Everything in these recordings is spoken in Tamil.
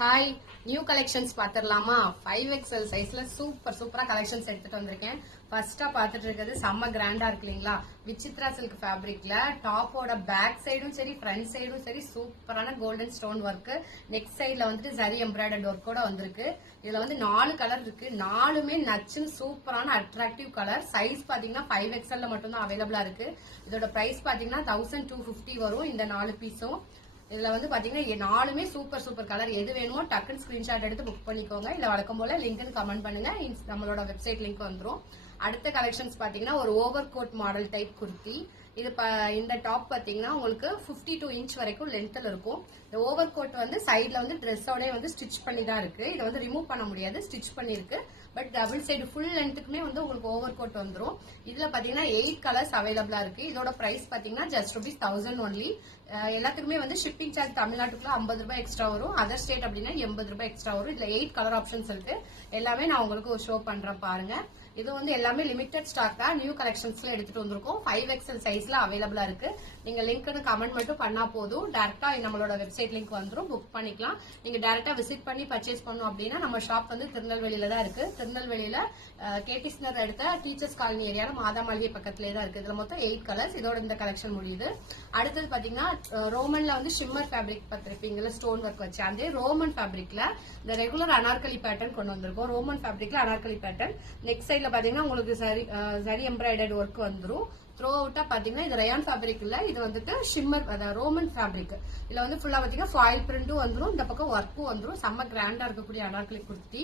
Hi, new collections பாத்துடலாமா? 5XL சைஸ்ல சூப்பரா கலெக்ஷன்ஸ் எடுத்துட்டு வந்திருக்கேன். ஃபர்ஸ்டா பாத்துட்டு இருக்கிறது செம்ம கிராண்டா இருக்கு இல்லைங்களா? விசித்ரா சில்க் ஃபேப்ரிக்ல டாப்போட பேக் சைடும் சரி ஃப்ரண்ட் சைடும் சரி சூப்பரான கோல்டன் ஸ்டோன் ஒர்க், நெக் சைட்ல வந்துட்டு சரி எம்ப்ராய்டர்ட் ஒர்க்கோட வந்திருக்கு. இதுல வந்து 4 கலர் இருக்கு. 4மே நச்சுன்னு சூப்பரான அட்ராக்டிவ் கலர். சைஸ் பாத்தீங்கன்னா 5XL மட்டும்தான் அவைலபிளா இருக்கு. இதோட பிரைஸ் பாத்தீங்கன்னா 1250 வரும் இந்த 4 பீஸும். இதுல வந்து பாத்தீங்கன்னா 4மே சூப்பர் கலர். எது வேணுமோ டக்குன்னு ஸ்கிரீன்ஷாட் எடுத்து புக் பண்ணிக்கோங்க. இல்ல வழக்கம் போல லிங்க்னு கமெண்ட் பண்ணுங்க, நம்மளோட வெப்சைட் லிங்க் வந்துரும். அடுத்த கலெக்ஷன்ஸ் பாத்தீங்கன்னா ஒரு over coat model type kurti. இது இந்த டாப் பாத்தீங்கன்னா உங்களுக்கு 52 இன்ச் வரைக்கும் லென்த்ல இருக்கும். இந்த ஓவர் கோட் வந்து சைட்ல வந்து ட்ரெஸ்ஸோட வந்து ஸ்டிச் பண்ணி தான் இருக்கு. இதை வந்து ரிமூவ் பண்ண முடியாது, ஸ்டிச் பண்ணிருக்கு. பட் டபுள் சைடு ஃபுல் லென்த்துக்குமே வந்து உங்களுக்கு ஓவர் கோட் வந்துடும். இதுல பாத்தீங்கன்னா 8 கலர்ஸ் அவைலபிளா இருக்கு. இதோட பிரைஸ் பாத்தீங்கன்னா ஜஸ்ட் ₹1000 ஒன்லி. எல்லாத்துக்குமே வந்து ஷிப்பிங் சார்ஜ் தமிழ்நாட்டுக்குள்ள ₹50 எக்ஸ்ட்ரா வரும். அதர் ஸ்டேட் அப்படின்னா ₹80 எக்ஸ்ட்ரா வரும். இதுல 8 கலர் ஆப்ஷன்ஸ் இருக்கு. எல்லாமே நான் உங்களுக்கு ஷோ பண்றேன் பாருங்க. இது வந்து எல்லாமே லிமிடெட் ஸ்டாக் தான், நியூ கலெக்ஷன்ஸ்ல எடுத்துட்டு வந்திருக்கோம். 5XL சைஸ்ல அவைலபிளா இருக்கு. நீங்க லிங்க்னு கமெண்ட் மட்டும் பண்ணா போதும், டைரக்டா நம்மளோட வெப்சைட் லிங்க் வந்துரும், புக் பண்ணிக்கலாம். நீங்க டைரக்டா விசிட் பண்ணி பர்ச்சேஸ் பண்ணணும் அப்படின்னா நம்ம ஷாப் வந்து திருநெல்வேலியில தான் இருக்கு. திருநெல்வேலியில கேபிஸ் நகர் அடுத்த டீச்சர்ஸ் காலனி ஏரியால மாதா மாளிகை பக்கத்துலேயே தான் இருக்கு. இதுல மொத்தம் 8 கலர்ஸ். இதோட இந்த கலெக்ஷன் முடியுது. அடுத்தது பாத்தீங்கன்னா ரோமன்ல வந்து ஷிம்மர் ஃபேப்ரிக் பார்த்திருப்பீங்கல்ல, ஸ்டோன் ஒர்க் வச்சு அதே ரோமன் ஃபேப்ரிக்ல இந்த ரெகுலர் அனார்கலி பேட்டர்ன் கொண்டு வந்திருக்கோம். ரோமன் ஃபேப்ரிக்ல அனார்கலி பேட்டர்ன். நெக் சைட்ல பாத்தீங்கன்னா உங்களுக்கு சரி எம்ப்ராய்டர்ட் ஒர்க் வந்துரும். த்ரோ அவுட்டா பாத்தீங்கன்னா இது ரயான் ஃபேப்ரிக் இல்ல, இது வந்துட்டு ஷிம்மர் ரோமன் ஃபேப்ரிக். இதுல வந்து ஃபுல்லா பாத்தீங்கன்னா ஃபாயில் பிரிண்டும் வந்துரும், இந்த பக்கம் ஒர்க்கும் வந்துரும். செம்ம கிராண்டா இருக்கக்கூடிய Anarkali kurti.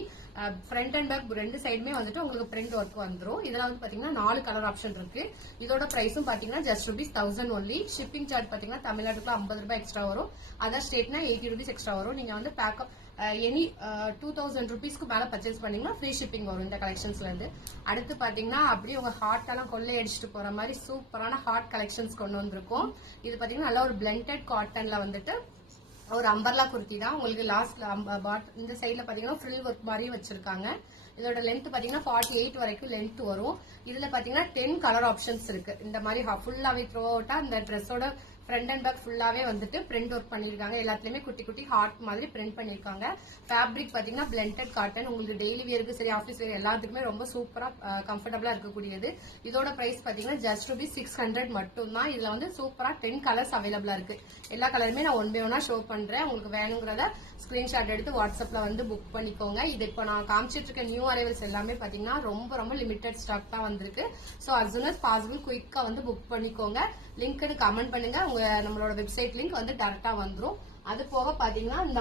Front and back ரெண்டு சைடுமே வந்துட்டு உங்களுக்கு பிரிண்ட் ஒர்க் வந்துரும். இதுல வந்து பாத்தீங்கன்னா 4 கலர் ஆப்ஷன் இருக்கு. இதோட பிரைஸும் பாத்தீங்கன்னா ஜஸ்ட் ₹1000 ஒன்லி. ஷிப்பிங் சார்ஜ் பாத்தீங்கன்னா தமிழ்நாட்டுக்குள்ள ₹50 எக்ஸ்ட்ரா வரும். அதர் ஸ்டேட்னா ₹80 எக்ஸ்ட்ரா வரும். நீங்க வந்து பேக்கப் எனி 2000 ருபீஸ்க்கு மேல பர்ச்சேஸ் பண்ணீங்கன்னா ஃப்ரீ ஷிப்பிங் வரும் இந்த கலெக்ஷன்ஸ்ல இருந்து. அடுத்து பாத்தீங்கன்னா அப்படியே உங்க ஹார்ட் எல்லாம் கொள்ளை அடிச்சுட்டு போற மாதிரி சூப்பரான ஹார்ட் கலெக்ஷன்ஸ் கொண்டு வந்திருக்கோம். இது பாத்தீங்கன்னா நல்ல ஒரு பிளெண்டட் காட்டன்ல வந்துட்டு ஒரு அம்பர்லா குர்த்தி தான். உங்களுக்கு லாஸ்ட்ல இந்த சைட்ல பாத்தீங்கன்னா ஃப்ரில் ஒர்க் மாதிரி வச்சிருக்காங்க. இதோட லென்த் பாத்தீங்கன்னா 48 வரைக்கும் லென்த் வரும். இதுல பாத்தீங்கன்னா 10 கலர் ஆப்ஷன்ஸ் இருக்கு. இந்த மாதிரி ஃபுல்லாவே த்ரோ அவுட்டா இந்த ட்ரெஸ்ஸோட ஃப்ரண்ட் அண்ட் பேக் ஃபுல்லாவே வந்துட்டு பிரிண்ட் ஒர்க் பண்ணிருக்காங்க. எல்லாத்துலயுமே குட்டி குட்டி ஹார்ட் மாதிரி பிரிண்ட் பண்ணிருக்காங்க. ஃபேப்ரிக் பாத்தீங்கன்னா பிளெண்டட் காட்டன். உங்களுக்கு டெய்லி வேருக்கு சரி ஆஃபீஸ் வேர் எல்லாத்துக்குமே ரொம்ப சூப்பரா கம்ஃபர்டபுளா இருக்கக்கூடியது. இதோட பிரைஸ் பாத்தீங்கன்னா ஜஸ்ட் ₹600 மட்டும் தான். இதுல வந்து சூப்பரா 10 கலர்ஸ் அவைலபிளா இருக்கு. எல்லா கலருமே நான் ஒன் பை ஒன்னா ஷோ பண்றேன். உங்களுக்கு வேணுங்கிறத ஸ்கிரீன்ஷாட் எடுத்து வாட்ஸ்அப்ல வந்து புக் பண்ணிக்கோங்க. இது இப்போ நான் காமிச்சிட்டு இருக்க நியூ அரைவல்ஸ் எல்லாமே பாத்தீங்கன்னா ரொம்ப லிமிடெட் ஸ்டாக் தான் வந்திருக்கு. So as soon as possible குயிக்கா வந்து புக் பண்ணிக்கோங்க. லிங்க் கமெண்ட் பண்ணுங்க. நம்மளோட வெப்சைட் லிங்க் வந்து டைரக்டா வந்துரும். அது போக பாத்தீங்கன்னா இந்த